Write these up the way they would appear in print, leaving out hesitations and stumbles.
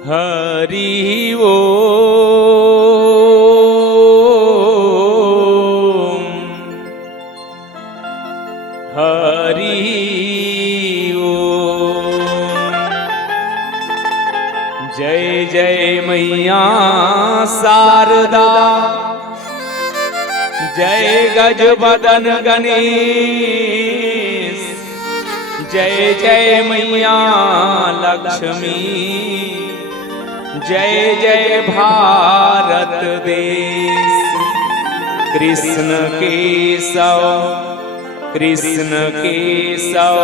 हरि ओम हरि ओम। जय जय मैया शारदा, जय गज बदन गणेश, जय जय मैया लक्ष्मी, जय जय भारत देश। कृष्ण केशव कृष्ण केशव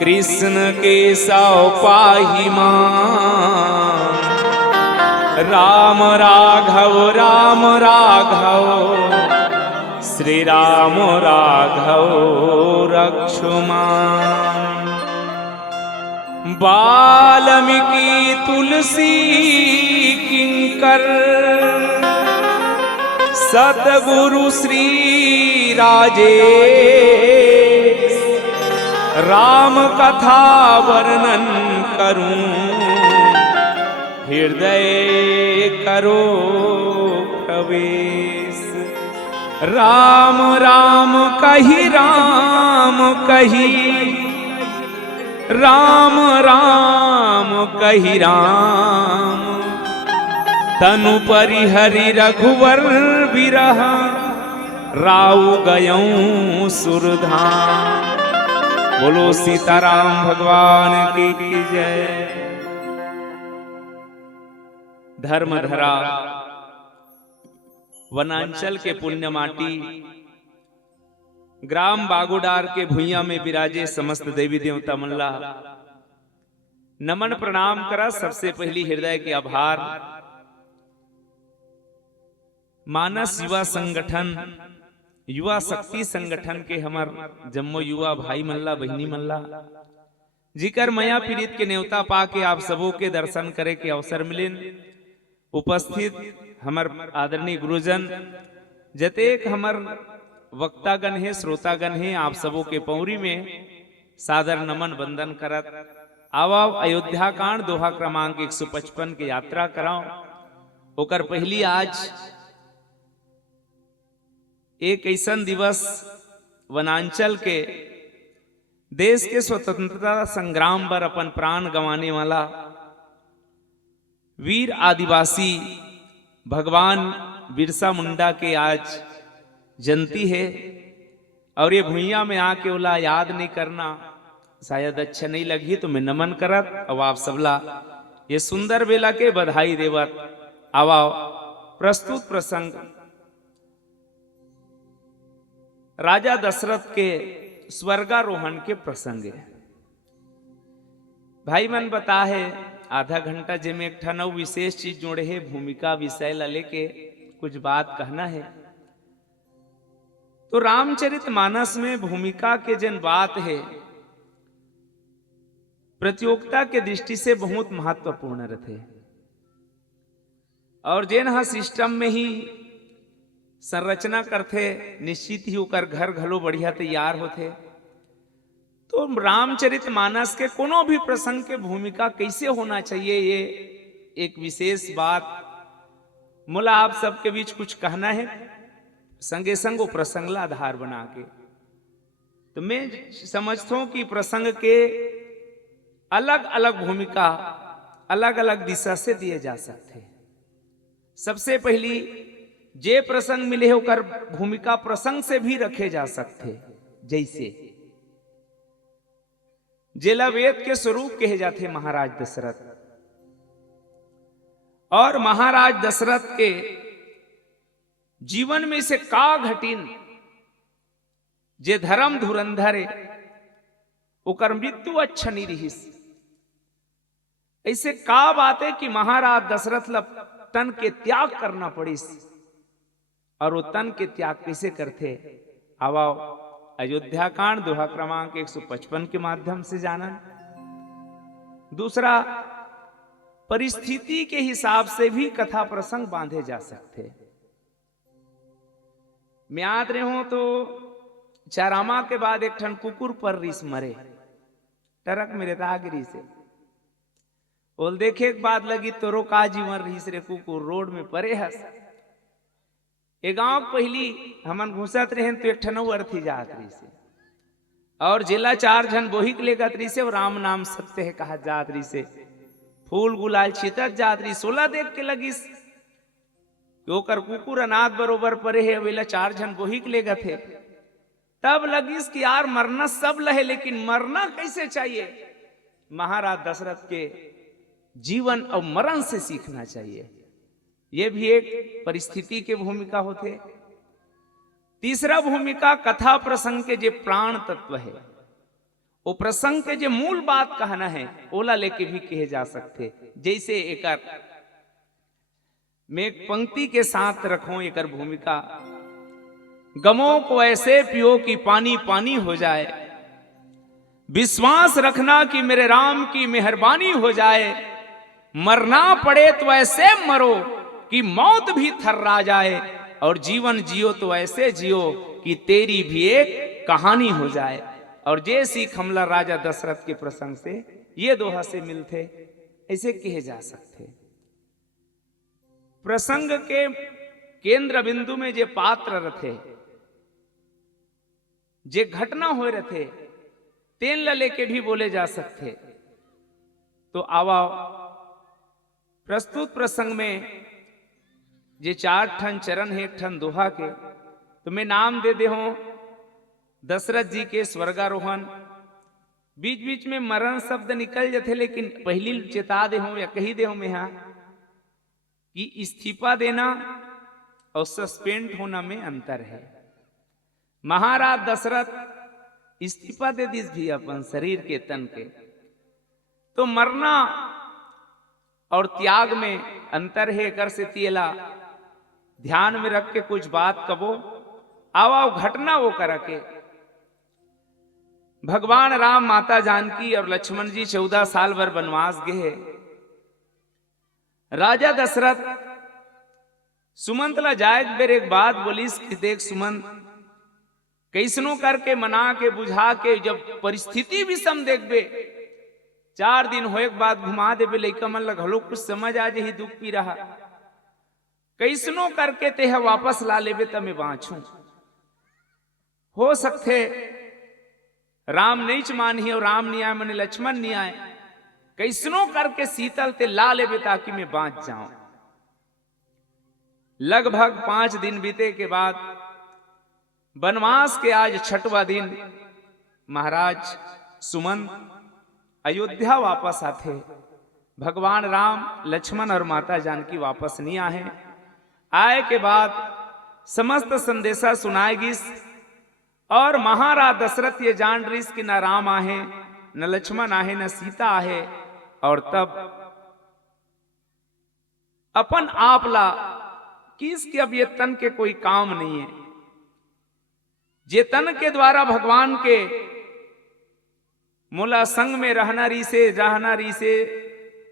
कृष्ण केशव पाहि मां। राम राघव श्री राम राघव रक्षु मां। वाल्मीकि तुलसी किंकर, सतगुरु श्री राजेश। राम कथा वर्णन करूं, हृदय करो प्रवेश। राम राम कही राम कही, राम राम कही राम। तनु परिहरि रघुवर बिरह, राउ गयऊं सुरधाम। बोलो सीताराम भगवान की जय। धर्मधरा वनांचल के पुण्य माटी, ग्राम बागोडार के भुइया में विराजे समस्त देवी देवता मल्ला। नमन प्रणाम करा सबसे पहली हृदय के आभार। मानस युवा संगठन, युवा शक्ति संगठन के हमार जम्मो युवा भाई मल्ला बहनी मल्ला, जिकर मया पीड़ित के न्योता पाके आप सबों के दर्शन करे के अवसर मिले। उपस्थित हमर आदरणीय गुरुजन, जतेक हमर वक्तागण है, श्रोतागण है, आप सबों के पौरी में सादर नमन वंदन करत। आवा अयोध्या कांड दोहा क्रमांक 155 की यात्रा कराओ। ओकर पहली आज एक ऐसा दिवस वनांचल के देश के स्वतंत्रता संग्राम पर अपन प्राण गंवाने वाला वीर आदिवासी भगवान बिरसा मुंडा के आज जयंती है। और ये भुइया में आके ओला याद नहीं करना शायद अच्छा नहीं लगी, तो मैं नमन करत और आप सबला ये सुंदर बेला के बधाई देवत। आवाओ प्रस्तुत प्रसंग राजा दशरथ के स्वर्गारोहण के प्रसंग है। भाई मन बता है आधा घंटा जिसमें एक ठनव विशेष चीज जोड़े है, भूमिका विषय ला लेके कुछ बात कहना है। तो रामचरितमानस में भूमिका के जन बात है, प्रतियोगिता के दृष्टि से बहुत महत्वपूर्ण रहते, और जेन हा सिस्टम में ही संरचना करते निश्चित ही ओकर घर घलो बढ़िया तैयार होते। तो रामचरितमानस के कोनो भी प्रसंग के भूमिका कैसे होना चाहिए, ये एक विशेष बात मोला आप सबके बीच कुछ कहना है, संगे संग वो प्रसंगला आधार बना के। तो मैं समझता हूं कि प्रसंग के अलग अलग भूमिका अलग अलग दिशा से दिए जा सकते। सबसे पहली जे प्रसंग मिले होकर भूमिका प्रसंग से भी रखे जा सकते, जैसे जेला वेद के स्वरूप कहे जाते महाराज दशरथ। और महाराज दशरथ के जीवन में से का घटिन जे धर्म धुरंधर ओकर मृत्यु अच्छा नहीं रहीस। ऐसे का बात है कि महाराज दशरथ ला तन के त्याग करना पड़ीस, और वो तन के त्याग कैसे करते आवाओ अयोध्या कांड दोहा क्रमांक 155 के माध्यम से जानन। दूसरा, परिस्थिति के हिसाब से भी कथा प्रसंग बांधे जा सकते। मैं याद रहे हो तो चारामा के बाद एक ठन कुकुर पर रिस मरे, टरक मेरे राहगिरी से। बोल देखे एक बात लगी तोरो का जीवन रहीस रे कुकुर रोड में परे हस। ए गांव पहली हमन घुसत रहे तो एक ठनऊ अर्थी जात रही से और जिला 4 जन बोहिक लेगत रही से और राम नाम सत्य है कहा जात रही से फूल गुलाल छितत जात रही 16 देख के लगिस ओकर कुकुर अनाथ बरोबर परे है वेला 4 जन बोहिक लेगत थे तब लगिस कि यार मरना सब लहे लेकिन मरना कैसे चाहिए। महाराज दशरथ के जीवन और मरण से सीखना चाहिए। यह भी एक परिस्थिति के भूमिका होते। तीसरा भूमिका कथा प्रसंग के जे प्राण तत्व है वो प्रसंग के जे मूल बात कहना है ओला लेके भी कहे जा सकते। जैसे एकर मैं एक पंक्ति के साथ रखूं एकर भूमिका गमों को ऐसे पियो कि पानी पानी हो जाए, विश्वास रखना कि मेरे राम की मेहरबानी हो जाए, मरना पड़े तो ऐसे मरो कि मौत भी थर्रा जाए और जीवन जियो तो ऐसे जियो कि तेरी भी एक कहानी हो जाए। और जे सीख हमला राजा दशरथ के प्रसंग से ये दोहा से मिलते ऐसे कहे जा सकते। प्रसंग के केंद्र बिंदु में जे पात्र रथे जे घटना हो रहे तेन ला लेके भी बोले जा सकते। तो आवा प्रस्तुत प्रसंग में जे 4 ठन चरण है एक ठन दोहा के तो मैं नाम दे दे हूं दशरथ जी के स्वर्गारोहण। बीच बीच में मरण शब्द निकल जाते लेकिन पहली चेता दे हूं या कही दे हूं मैं यहां कि इस्तीफा देना और सस्पेंड होना में अंतर है। महाराज दशरथ इस्तीफा दे दिस भी अपन शरीर के तन के तो मरना और त्याग में अंतर है। कर से तियला ध्यान में रख के कुछ बात कबो आवा घटना वो कर के भगवान राम माता जानकी और लक्ष्मण जी 14 साल भर वनवास गए। राजा दशरथ सुमंत ला जाए बेर एक बात बोलिस कि देख सुमंत कैसनो करके मना के बुझा के जब परिस्थिति भी सम देखबे 4 दिन हो एक बात घुमा देबे लइका मन लग हलो कुछ समझ आ जाही दुख पी रहा कैसनो करके तेह वापस ला लेबे त मैं बाँचू। हो सकते राम नहीं मानी और राम नहीं आए मने लक्ष्मण नहीं आए कैसनो करके शीतल ते ला लेबे ताकि मैं बाँच जाऊं। लगभग 5 दिन बीते के बाद वनवास के आज 6वां दिन महाराज सुमंत अयोध्या वापस आते। भगवान राम लक्ष्मण और माता जानकी वापस नहीं आए। आए के बाद समस्त संदेशा सुनाएगी और महाराज दशरथ ये जान रही कि न राम आहे न लक्ष्मण आहे न सीता आहे और तब अपन आप ला किसके अब ये तन के कोई काम नहीं है। जे तन के द्वारा भगवान के मोला संग में रहना री से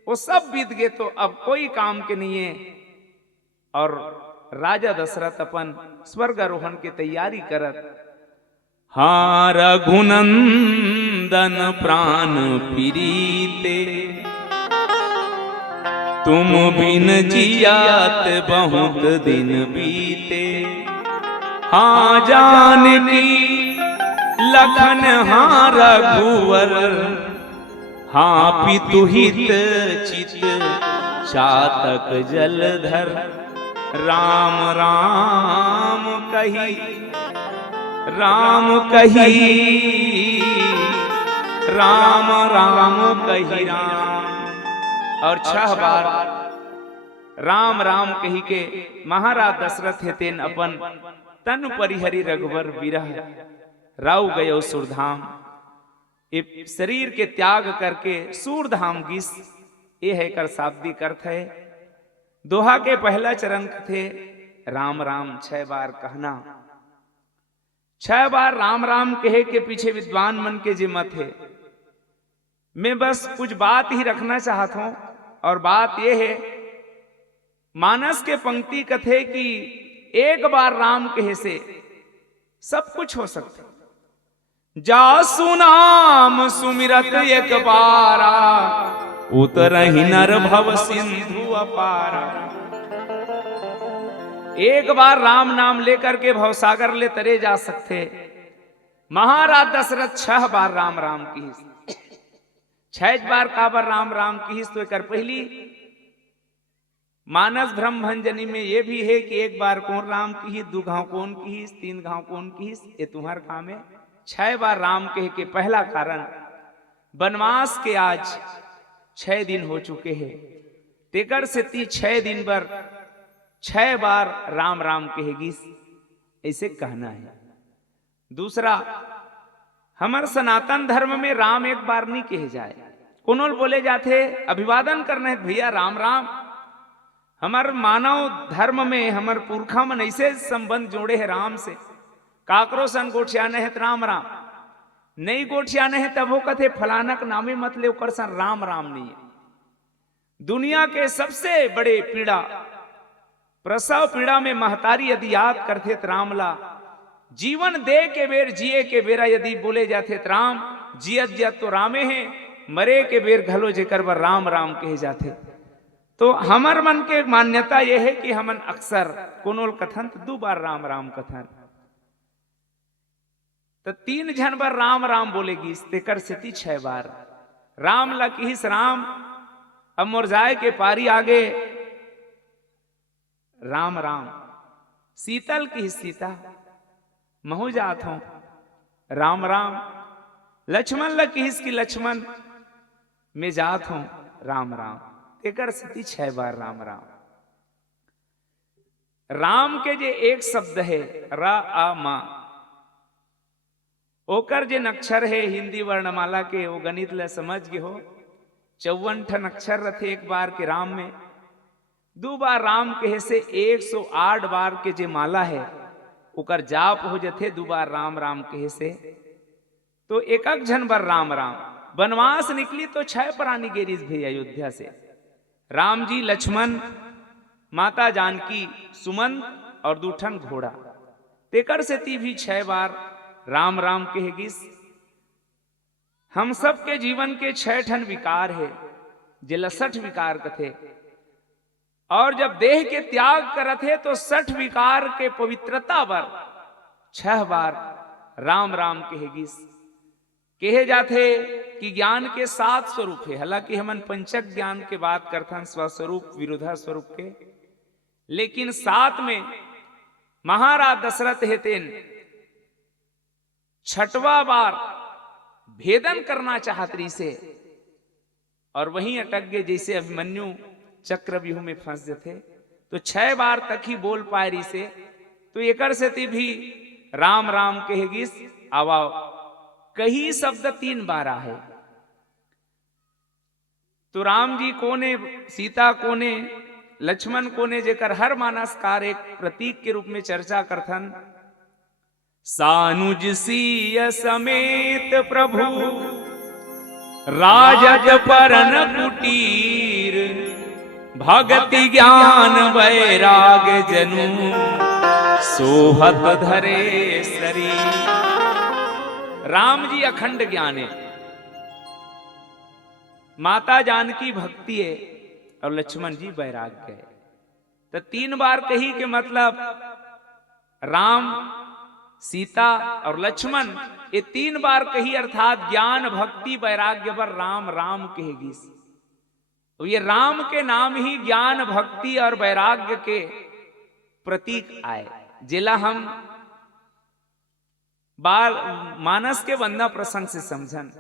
वो सब बीत गए तो अब कोई काम के नहीं है। और राजा दशरथ अपन स्वर्गारोहण की तैयारी करत हाँ रघुनंदन प्राण प्रीते तुम बिन जियात बहुत दिन बीते। हाँ जानकी लखन हाँ रघुवर हाँ पितुहित चित चातक जलधर राम राम कही राम कही राम। और 6 बार राम राम कही के महाराज दशरथ हेतेन अपन तन परिहरी रघुवर विरह राव गयो सुरधाम। शरीर के त्याग करके सूरधाम गिस ये है कर शाब्दिक अर्थ है। दोहा के पहला चरण थे राम राम 6 बार कहना। 6 बार राम राम कहे के पीछे विद्वान मन के जे मत है। मैं बस कुछ बात ही रखना चाहता हूं और बात यह है मानस के पंक्ति कथे कि एक बार राम कहे से सब कुछ हो सकता। जा सुनाम सुमिरत एक बारा उतरहि नर भव सिंधु अपारा। एक बार राम नाम लेकर के भवसागर ले तरे जा सकते। महाराज दशरथ 6 बार राम राम की 6 बार काबर राम राम की तो कर पहली मानस भ्रम भंजनी में ये भी है कि एक बार कौन राम की 2 घाव कौन की 3 घाव कौन की ये तुम्हार काम है। 6 बार राम कह के पहला कारण वनवास के आज 6 दिन हो चुके हैं। तेकर से 6 दिन पर 6 बार राम राम कहेगी ऐसे कहना है। दूसरा, हमारे सनातन धर्म में राम एक बार नहीं कहे जाए। कोनोल बोले जाते अभिवादन करने भैया राम राम। हमार मानव धर्म में हमार पुरखा मन ऐसे संबंध जोड़े है राम से। काकरो सन गोठियाने है राम राम नहीं गोठियाने है तब वो कथे फलानक नामे मतलब कर सन राम राम नहीं है। दुनिया के सबसे बड़े पीड़ा प्रसव पीड़ा में महतारी यदि याद करते रामला जीवन दे के बेर जिए के बेरा यदि बोले जाते राम जियत जियत तो रामे हैं मरे के बेर घलो जेकर बर राम राम कहे जाते। तो हमार मन के मान्यता यह है कि हमन अक्सर कोनोल कथन तो 2 बार राम राम कथन तो 3 जन बार राम राम बोलेगी तेकर से 6 बार राम ला किस राम। अब मुरझाए के पारी आगे राम राम। शीतल की सीता महु जात हूं राम राम। लक्ष्मण ला किस की लक्ष्मण में जात हूं राम राम। तेकर से 6 बार राम राम। राम के जे एक शब्द है रा आ मा ओकर जे अक्षर है हिंदी वर्णमाला के वो गणित ला समझ गए हो 54 ठन अक्षर रथे एक बार के राम में। 2 बार राम कहे से 108 बार के जे माला है ओकर जाप हो जाते 2 बार राम राम कहे से। तो एक जन बार राम राम। वनवास निकली तो 6 प्राणी गेरीज भई अयोध्या से। राम जी लक्ष्मण माता जानकी सुमंत और 2 ठन घोड़ा। तेकर से भी 6 बार राम राम कहेगिस। हम सब के जीवन के 6 ठन विकार है जे 60 विकार कथे। और जब देह के त्याग करत है तो 60 विकार के पवित्रता पर 6 बार राम राम कहेगिस। कहे जाते कि ज्ञान के 7 स्वरूप है। हालांकि हमन पंचक ज्ञान के बात करथन स्वस्वरूप विरुद्धा स्वरूप के, लेकिन 7 में महाराज दशरथ हेतेन 6वां बार भेदन करना चाहतरी से और वहीं अटक गए जैसे अभिमन्यु चक्रव्यूह में फंस जाते। तो 6 बार तक ही बोल पाए रही से। तो एकर से भी राम राम कहेगिस। आवा कही शब्द 3 बार आहे। तो राम जी कोने सीता कोने लक्ष्मण कोने जेकर हर मानसकार एक प्रतीक के रूप में चर्चा करथन। सानुज सीय समेत प्रभु राजज परन कुटीर भगति ज्ञान वैराग जनु सोहत धरे शरीर। राम जी अखंड ज्ञान है, माता जानकी भक्ति है और लक्ष्मण जी वैराग्य है। तो 3 बार कही के मतलब राम सीता और लक्ष्मण ये 3 बार कही अर्थात ज्ञान भक्ति वैराग्य पर राम राम कहेगी। तो ये राम के नाम ही ज्ञान भक्ति और वैराग्य के प्रतीक आए। जिला हम बाल मानस के वंदना प्रसंग से समझन।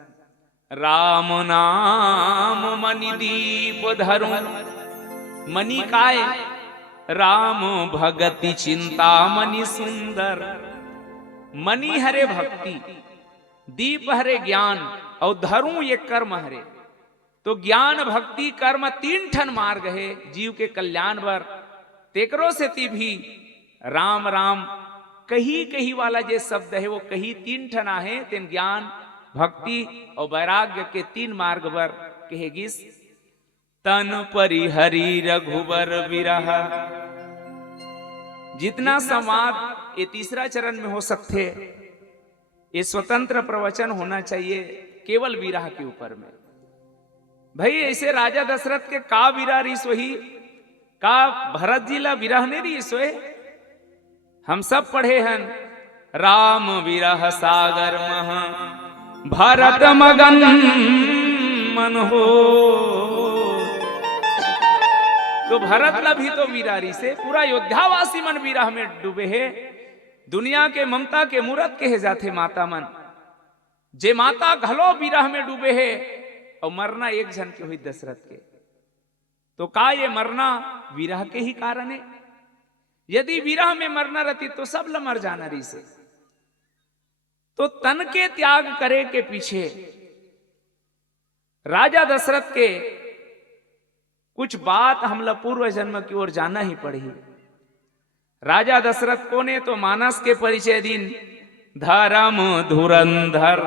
राम नाम मणि दीप धरु मणि काय राम भगति चिंता मणि सुंदर। मणि हरे भक्ति, दीप हरे ज्ञान और धरू ये कर्म हरे। तो ज्ञान भक्ति कर्म 3 ठन मार्ग है जीव के कल्याण बर। तेकरो से भी राम राम कही कही वाला जे शब्द है वो कही 3 ठना है। तेन ज्ञान भक्ति और वैराग्य के 3 मार्ग बर कहेगिस। तन परिहरि रघुबर विरह। जितना संवाद ये 3रा चरण में हो सकते ये स्वतंत्र प्रवचन होना चाहिए केवल विरह के ऊपर में। भाई ऐसे राजा दशरथ के का विरह रही सोही, का भरत जी ला विरह नहीं रही सोए। हम सब पढ़े हन राम विरह सागर महा भरत मगन मन हो। तो भरत ला भी तो विरारी से पूरा योद्धावासी मन विरह में डूबे है। दुनिया के ममता के मूरत कहे जाते माता मन, जे माता घलो विरह में डूबे है और मरना एक जन के हुई दशरथ के। तो का ये मरना विरह के ही कारण है। यदि विरह में मरना रहती तो सब ल मर जाना रही से। तो तन के त्याग करे के पीछे राजा दशरथ के कुछ बात हमला पूर्व जन्म की ओर जाना ही पड़ी। राजा दशरथ को ने तो मानस के परिचय दिन धर्म धुरंधर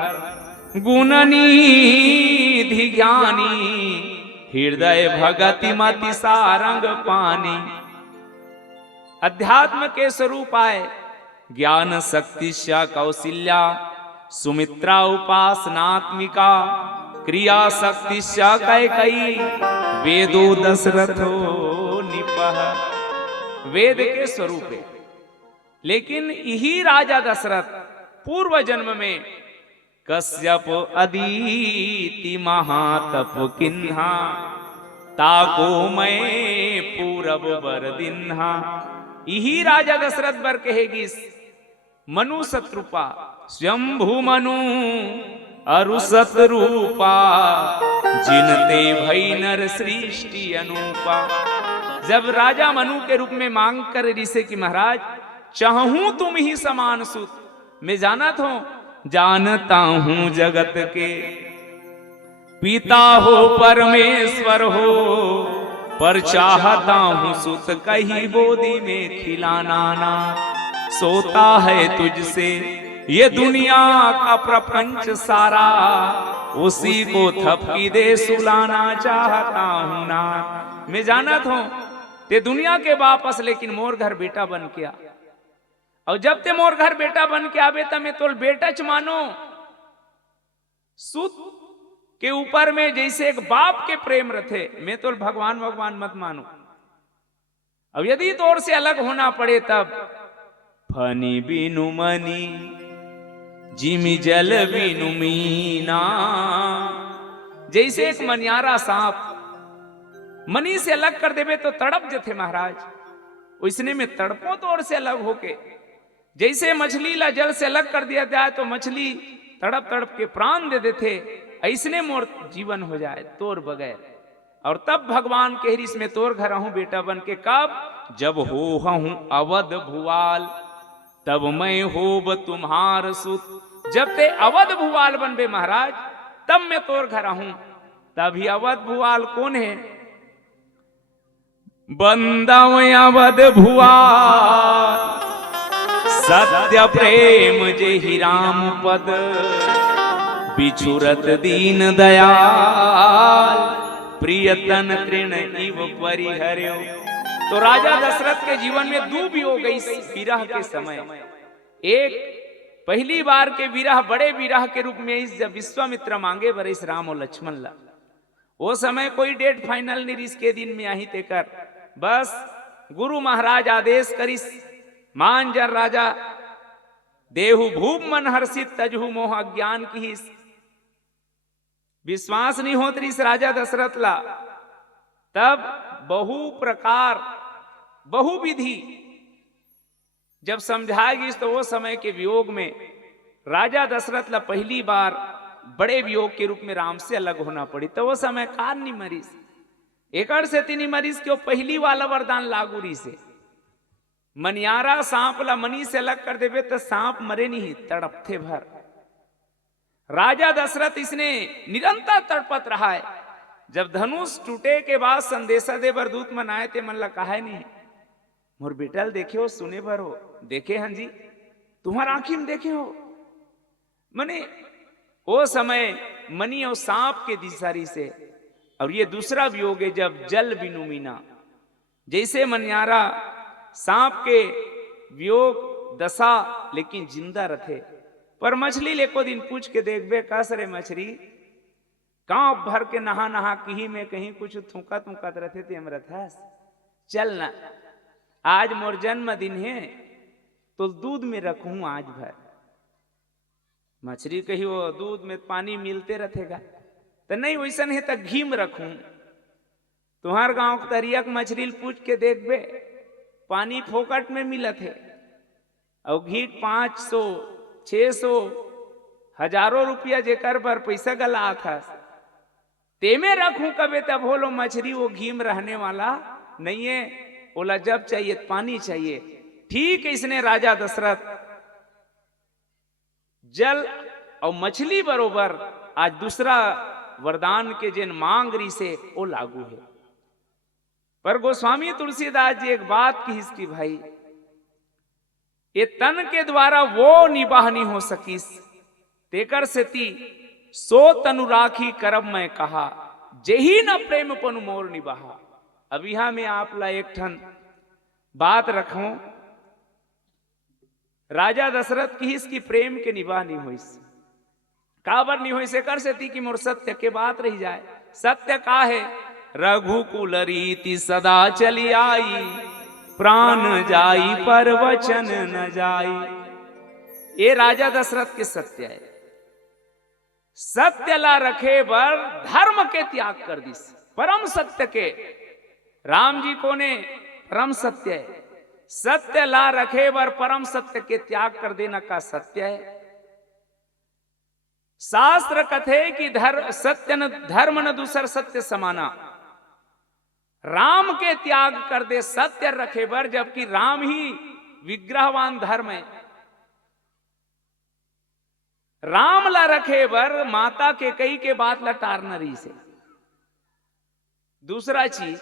गुणनिधि ज्ञानी हृदय भगति मति सारंग पानी। अध्यात्म के स्वरूप आए ज्ञान शक्ति कौशल्या सुमित्रा उपासनात्मिका क्रिया शक्ति कई वेदो दशरथो निपह। वेद के स्वरूप है, लेकिन यही राजा दशरथ पूर्व जन्म में कश्यप अदिति महातप किन्हा ताको मैं पूरब बर दिन्हा। यही राजा दशरथ बर कहेगी मनु शत्रुपा स्वयंभू मनु अरु शत्रुपा जिनते भई नर सृष्टि अनुपा। जब राजा मनु के रूप में मांग कर ऋषि की महाराज चाहूं तुम ही समान सुत, मैं जानता हूं जगत के पिता हो परमेश्वर हो, पर चाहता हूं सुत कहीं गोदी में खिलाना ना। सोता है तुझसे ये दुनिया का प्रपंच सारा, उसी को थपकी दे सुलाना चाहता हूं ना। मैं जानत हूं ते दुनिया के वापस, लेकिन मोर घर बेटा बन के आ। और जब ते मोर घर बेटा बन के आवे तो मैं तोल बेटा च मानो। सुत के ऊपर में जैसे एक बाप के प्रेम रथे, मैं तो भगवान भगवान मत मानो। अब यदि तोर से अलग होना पड़े तब फनी बिनु मनी जिमी जल बिनु मीना। जैसे एक मनियारा सांप मनी से अलग कर देवे तो तड़प जथे महाराज, उसने में तड़पो तोर से अलग होके। जैसे मछली ला जल से अलग कर दिया जाए तो मछली तड़प तड़प के प्राण दे देते, ऐसने मोर जीवन हो जाए तोर बगैर। और तब भगवान के हरीश में तोर घर आहूं बेटा बन के। कब? जब हो हूं अवध भुआल तब मैं होब तुम्हार सुत। जब ते अवध भुआल बनबे महाराज तब मैं तोर घर आहूं। तभी अवध भुआल कौन है? बंदव अवध भुआल सत्य प्रेम जे ही राम पद, बिछुरत दीन दयाल प्रियतन तृण इव परिहर्यो। तो राजा दशरथ के जीवन में दो वियोग गई विरह के समय। एक पहली बार के विरह बड़े विरह के रूप में जब विश्वामित्र मांगे बरिस राम और लक्ष्मण ला, वो समय कोई डेट फाइनल नहीं रिस के दिन में आही तेकर। बस गुरु महाराज आदेश करिस मान जर राजा देहु भूप मन हर्षित तजहु मोह अज्ञान की। विश्वास नहीं होत रिस राजा दशरथ ला। तब बहु प्रकार बहु विधि जब समझाएगी तो वो समय के वियोग में राजा दशरथ ला पहली बार बड़े वियोग के रूप में राम से अलग होना पड़ी। तो वो समय कान नहीं मरीस एकड़ से तीनी मरीज क्यों पहली वाला वरदान लागू रही से। मनियारा सांप ला मनी से अलग कर देवे तो सांप मरे नहीं, तड़पते भर। राजा दशरथ इसने निरंतर तड़पत रहा है। जब धनुष टूटे के बाद संदेशा दे बर दूत मन आए थे, मन ला कहा नहीं मोर बेटल देखे हो, सुने भर हो, देखे हन जी तुम्हारा आंखी में देखे हो। मने वो समय मनी और सांप के दिशारी से। और ये दूसरा वियोग है जब जल बिनु मीना। जैसे मनियारा सांप के वियोग दशा लेकिन जिंदा रथे, पर मछली लेको दिन पूछ के देखबे का सरे मछली गांव भर के नहा नहा कहीं में कहीं कुछ थूका थूकत रहते थे अमरथस चल ना, आज मोर जन्मदिन है तो दूध में रखूं आज भर। मछली कही वो दूध में पानी मिलते रहेगा तो नहीं वैसा नहीं तो घी में रखूं। तुम्हार गांव के तरियक मछली पूछ के देख बे, पानी फोकट में मिलत है और घी 500 600 हजारों रुपया जेकर पर पैसा गला था तेमे रखूं कबे तब बोलो मछली वो घी में रहने वाला नहीं है, बोला जब चाहिए पानी चाहिए। ठीक इसने राजा दशरथ जल और मछली बरोबर आज दूसरा वरदान के जिन मांग रही से वो लागू है। पर गोस्वामी तुलसीदास जी एक बात की इसकी भाई, ये तन के द्वारा वो निबाह नहीं हो सकीस तेकर से ती सो तनु राखी करब मैं कहा जेही न प्रेम पनु मोर निबाहा। अब यहां में आप ला एक ठन बात रखूं, राजा दशरथ की इसकी प्रेम के निबाह नहीं हुई, काबर नहीं हुई से कर से ती कि मोर सत्य के बात रही जाए। सत्य का है रघुकुल रीति सदा चली आई, प्राण जाई पर वचन न जाई। ये राजा दशरथ के सत्य है। सत्य ला रखे बर धर्म के त्याग कर दिस, परम सत्य के राम जी को ने परम सत्य है। सत्य ला रखे बर परम सत्य के त्याग कर देना का सत्य है। शास्त्र कथे कि सत्य न धर्म न दूसर सत्य समाना। राम के त्याग कर दे सत्य रखे बर, जबकि राम ही विग्रहवान धर्म है। राम ला रखे बर माता के कई के बात ला टारनरी से। दूसरा चीज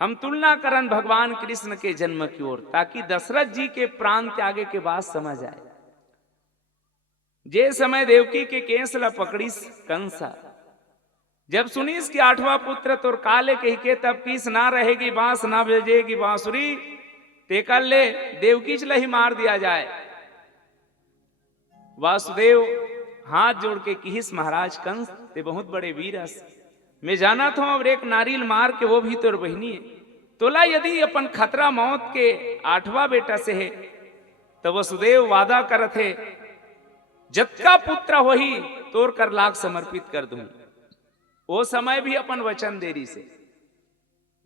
हम तुलना करन भगवान कृष्ण के जन्म की ओर, ताकि दशरथ जी के प्राण त्यागे के बाद समझ आए। जे समय देवकी के केस ला पकड़ीस कंसा, जब सुनीस कि 8वां पुत्र तोर काले कही के तब किस ना रहेगी बांस ना भेजेगी बांसुरी, तेकर ले देवकी चला ही मार दिया जाए। वासुदेव हाथ जोड़ के किहिस महाराज कंस ते बहुत बड़े वीर हस, मैं जाना था और एक नारियल मार के वो भी तोर बहनी है। तोला यदि अपन खतरा मौत के 8वां बेटा से है तो वसुदेव वादा करत है जतका पुत्र वही तोर कर लाख समर्पित कर दूं। वो समय भी अपन वचन देरी से,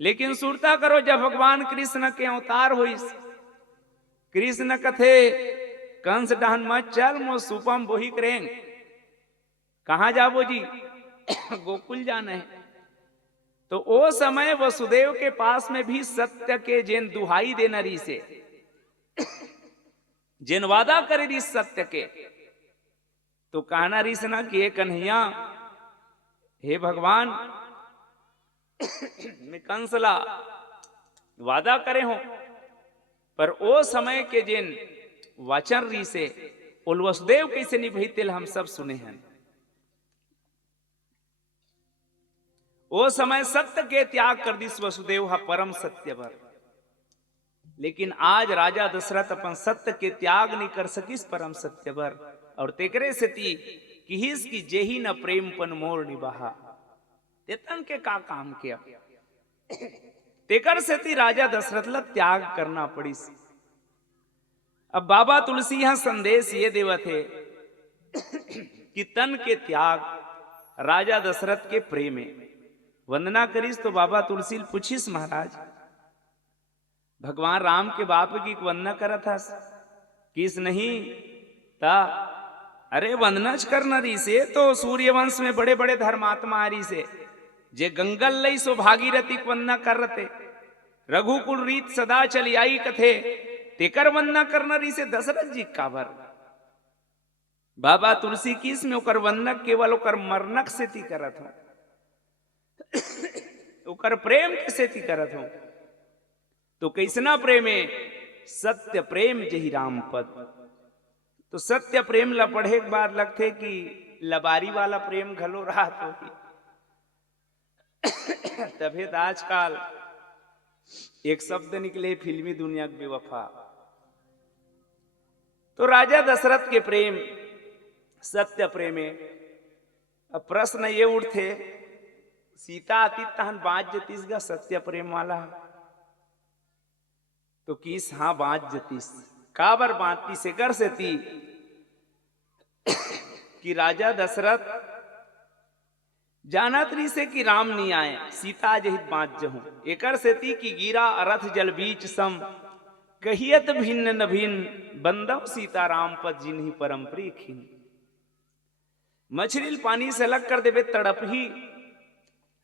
लेकिन सुरता करो जब भगवान कृष्ण के अवतार होइस, कृष्ण कथे कंस डहन मत चल मो सुपम बोही करें। कहां जाबो जी गोकुल जाना है। तो ओ समय वसुदेव के पास में भी सत्य के जिन दुहाई देना री से, जिन वादा करे री सत्य के, तो कहना रीस ना कि ये कन्हैया हे भगवान मैं कंसला वादा करे हो, पर ओ समय के जिन वचन री से उल वसुदेव कैसे निभैते हम सब सुने हैं। ओ समय सत्य के त्याग कर दिस वसुदेव हा परम सत्य पर, लेकिन आज राजा दशरथ अपन सत्य के त्याग नहीं कर सकिस परम सत्य पर, और तेकरे से ती किहिस की जेही न प्रेम पन मोर निबाहा। तेतन के का काम किया तेकर से ती राजा दशरथ ला त्याग करना पड़िस। अब बाबा तुलसी यहां संदेश ये देवत है कि तन के त्याग राजा दशरथ के प्रेम में वंदना करिस। तो बाबा तुलसी पूछिस महाराज भगवान राम के बाप की वंदना करा था किस नहीं ता? अरे वंदनाच करना रही से तो सूर्यवंश में बड़े बड़े धर्मात्मा आ रही से जे गंगल लई सो भागीरथी वंदना कर रते, रघुकुल रीत सदा चली आई कथे तेकर वंदना करना रही से दशरथ जी काबर। बाबा तुलसी किस में ओकर वंदना केवल ओकर मरनक से ती करत हो, ओकर प्रेम से ती करत हो। तो कैसना प्रेम है? सत्य प्रेम जही राम पद। तो सत्य प्रेम ला पढ़े एक बार लगते कि लबारी वाला प्रेम घलो रहा तो तभी तो आजकल एक शब्द निकले फिल्मी दुनिया के बेवफा। तो राजा दशरथ के प्रेम सत्य प्रेम है। अब प्रश्न ये उठते, सीता आती तहन बाज जतीस गा सत्य प्रेम वाला, तो किस हाँ बाज जतीस काबर बांती से कर से ती कि राजा दशरथ जानत रही से कि राम नहीं आए, सीता जहित बाँच जहूं एकर से ती कि गिरा अरथ जल बीच सम कहियत भिन्न न भिन्न बंदव सीता राम पद जिन्हीं परम प्रिय खिन। मछली पानी से अलग कर देवे तड़प ही,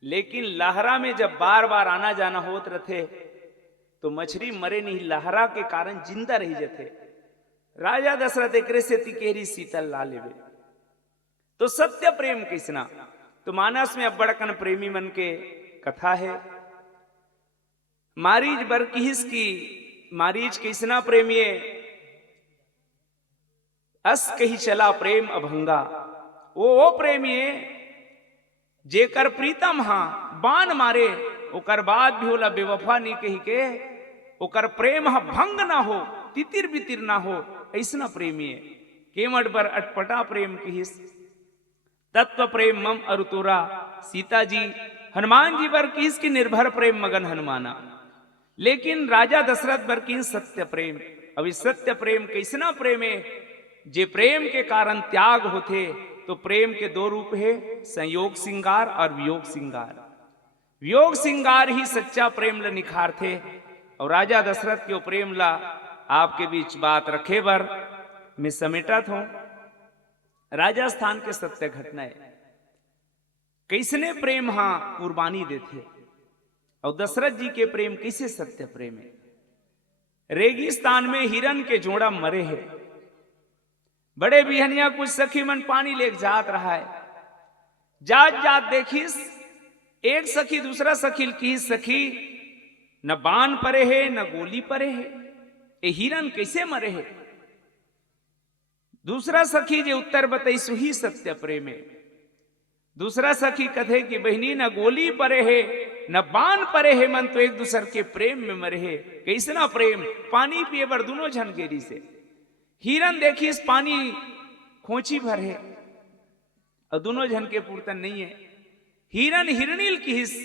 लेकिन लहरा में जब बार बार आना जाना होत रथे तो मछली मरे नहीं, लहरा के कारण जिंदा रही जथे। राजा दशरथ एकरे से तिकेरी सीतल ला लेवे। तो सत्य प्रेम किसना, तो मानस में अब बड़कन प्रेमी मन के कथा है। मारीच बरकिहिस की मारीच किसना प्रेमिये अस कही चला प्रेम अभंगा, वो प्रेमिये जेकर प्रीतम हाँ बान मारे ओकर बाद भी होला बेवफा नहीं कही के, ओकर प्रेम हा भंग ना हो तितिर बितिर ना हो, ऐसना प्रेमी है। केमट बर अटपटा प्रेम किहिस तत्व प्रेम मम अरुतुरा, सीता जी हनुमान जी बर किस की निर्भर प्रेम मगन हनुमाना। लेकिन राजा दशरथ बर की सत्य प्रेम, अभी सत्य प्रेम कैसना प्रेम है जे प्रेम के कारण त्याग होते। तो प्रेम के दो रूप है, संयोग सिंगार और वियोग सिंगार। वियोग सिंगार ही सच्चा प्रेम ल निखार थे। और राजा दशरथ के प्रेम ला आपके बीच बात रखे बर मैं समेटत हूं। राजस्थान के सत्य घटनाएं कैसने प्रेम हाँ कुर्बानी देते, और दशरथ जी के प्रेम कैसे सत्य प्रेम है। रेगिस्तान में हिरन के जोड़ा मरे हैं, बड़े बिहनिया कुछ सखी मन पानी लेके जात रहा है। जात जात देखिस एक सखी दूसरा सखी की सखी न बाण परे है न गोली परे है, ये हिरन कैसे मरे है। दूसरा सखी जे उत्तर बताई सुही सत्य प्रेम है। दूसरा सखी कथे कि बहनी न गोली परे है न बाण परे है, मन तो एक दूसर के प्रेम में मरे है। कैसना प्रेम, पानी पिए बर दोनों झनगेरी से। हिरन देखी इस पानी खोची भर है और दोनों जन के पूर्तन नहीं है। हिरन हिरनील किस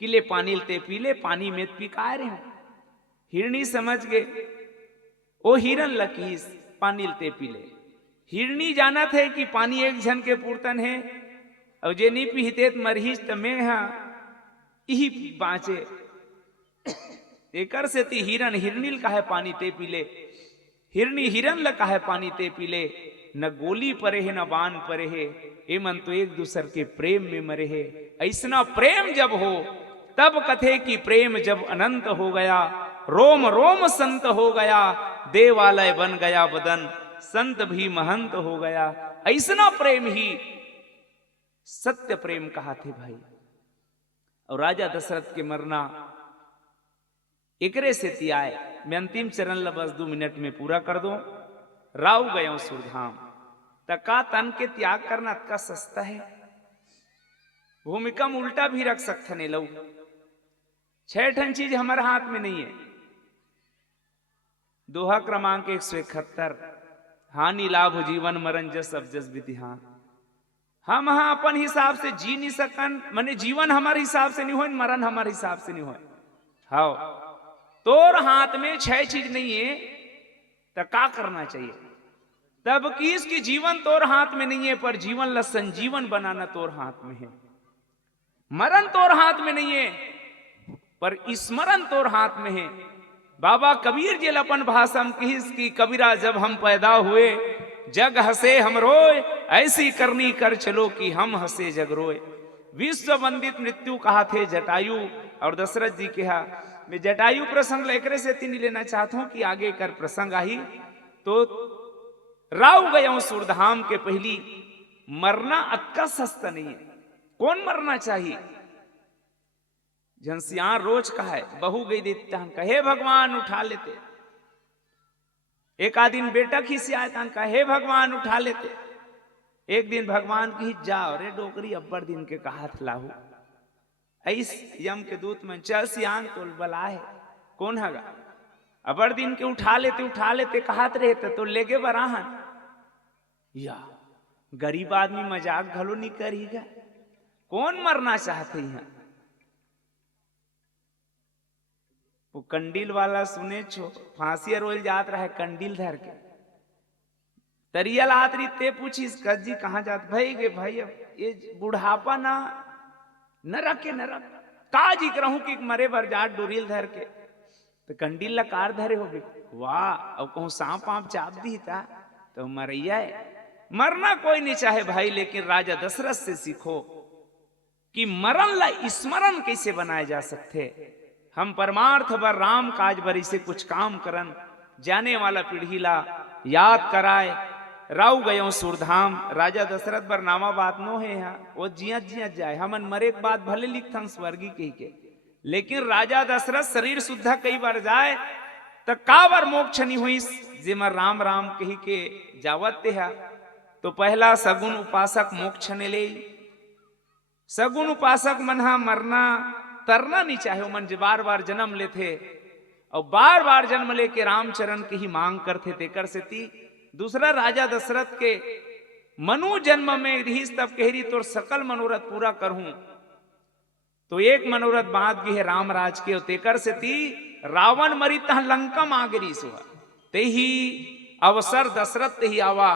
किले पानी ते पीले पानी में पिका रहे हो। हिरनी समझ गए ओ हिरन लकीस पानी ते पीले। हिरनी जाना थे कि पानी एक जन के पूर्तन है और जे नहीं पीते मरहिस तो मैं हाँ यही बाँचे। एकर से ती हिरन हिरनील का है पानी ते पीले, हिरनी हिरन लका है पानी ते पीले। न गोली परे है न बाण परे है, ए मन तो एक दूसर के प्रेम में मरे है। ऐसना प्रेम जब हो तब कथे कि प्रेम जब अनंत हो गया, रोम रोम संत हो गया, देवालय बन गया बदन, संत भी महंत हो गया। ऐसना प्रेम ही सत्य प्रेम कहा थे भाई। और राजा दशरथ के मरना एकरे से तियाए। मैं अंतिम चरण ला बस 2 मिनट में पूरा कर दो। राव गयो सुरधाम तका तन के त्याग करना का सस्ता है। भूमिका में उल्टा भी रख सकते नहीं लो। 6 ठन चीज हमारे हाथ में नहीं है। दोहा क्रमांक 171, हानि लाभ जीवन मरण जस अब जस विधिहान। हम हाँ अपन हिसाब से जी नहीं सकन, माने जीवन हमारे हिसाब से नहीं हो, मरण हमारे हिसाब से नहीं हो। हाँ तोर हाथ में 6 चीज नहीं है तो क्या करना चाहिए। तब कि इसकी जीवन तोर हाथ में नहीं है, पर जीवन ला संजीवन बनाना तोर हाथ में है। मरण तोर हाथ में नहीं है, पर स्मरण तोर हाथ में है। बाबा कबीर जी अपन भाषा में किस की कबीरा जब हम पैदा हुए जग हंसे हम रोए, ऐसी करनी कर चलो कि हम हंसे जग रोए। विश्व वंदित मृत्यु कहा थे जटायु, और दशरथ जी कहा मैं जटायु प्रसंग लेकर से तीन लेना चाहता हूं कि आगे कर प्रसंग आई। तो राव गयो सुरधाम के पहली मरना अक्का सस्ता नहीं है। कौन मरना चाहिए। झंसियार रोज का है बहू गई देते हम कहे भगवान उठा लेते। एक आदिन बेटा खिसी आए तन कहे भगवान उठा लेते। एक दिन भगवान की जाओ रे डोकरी अब्बर दिन के कहाथ लाहू ऐस यम के दूत में चल सियान तोल बला है कौन हगा। अबर दिन के उठा लेते कहात रहते तो लेगे बराहन या गरीब आदमी मजाक घलो नहीं करीगा। कौन मरना चाहते हैं? वो कंडील वाला सुने छो, फांसी रोल जात रहा है कंडील धर के, तरियल आतरी ते पूछी कस जी कहाँ जात भाई गे भाई अब ये बुढ़ापा ना नरक के नरक का जी करहूं कि मरे भर जाट डोरियल धर के, तो कंडील ला कार धरे हो गए। वाह, अब कहूं सांप वाप चाप दी था तो मरैया है। मरना कोई नहीं चाहे भाई, लेकिन राजा दशरथ से सीखो कि मरण ला स्मरण कैसे बनाए जा सकते। हम परमार्थ बर राम काज बरी से कुछ काम करन, जाने वाला पीढ़ी ला याद कराए। राव गयो सुरधाम, राजा दशरथ बर नामा बात नो है यहाँ, वो जियत जियत जाए। हमन मरे के बाद भले लिखथन स्वर्गी कही के, लेकिन राजा दशरथ शरीर शुद्धा कई बार जाए तो का बार मोक्ष नहीं हुई जेमा राम राम कही के जावत है। तो पहला सगुन उपासक मोक्ष ने ले। सगुन उपासक मन हा मरना तरना नहीं चाहे, मन बार बार जन्म लेते और बार बार जन्म लेके रामचरण की ही मांग करते ते कर से ती। दूसरा राजा दशरथ के मनु जन्म में रहीस तब कहरी तोर सकल मनोरथ पूरा करहूं, तो एक मनोरथ बात की है राम राज के तेकर से ती रावण मरी तह लंका मागरी सुहा ते ही अवसर दशरथ ते ही आवा।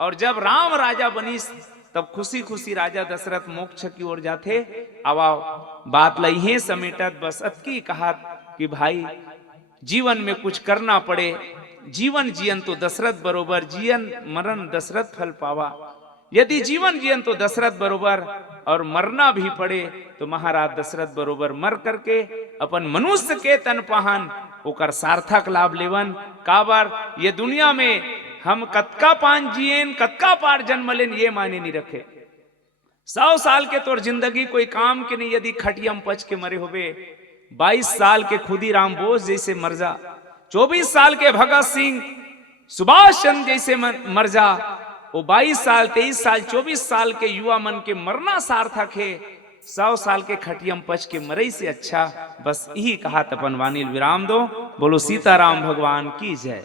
और जब राम राजा बनीस तब खुशी खुशी राजा दशरथ मोक्ष की ओर जाते आवा। बात लई है समेटत बस अतकी कहा कि भाई जीवन में कुछ करना पड़े, जीवन जियन तो दशरथ बरोबर, जियन मरण दशरथ फल पावा। यदि जीवन जियन तो दशरथ बरोबर और मरना भी पड़े तो महाराज दशरथ बरोबर मर करके अपन मनुष्य के तन पहन ओकर सार्थक लाभ लेवन। काबर ये दुनिया में हम कतका पान जियन कतका पार जन्म लेन ये माने नहीं रखे। 100 साल के तोर जिंदगी कोई काम के नहीं, यदि खटियम पच के मरे होबे। 22 साल के खुदीराम बोस जैसे मर जा, 24 साल के भगत सिंह सुभाष चंद्र जैसे मर जा। वो 22 साल 23 साल 24 साल के युवा मन के मरना सार्थक है, 100 साल के खटियम पच के मरई से अच्छा। बस यही कहा तपन वाणी विराम दो। बोलो सीताराम भगवान की जय।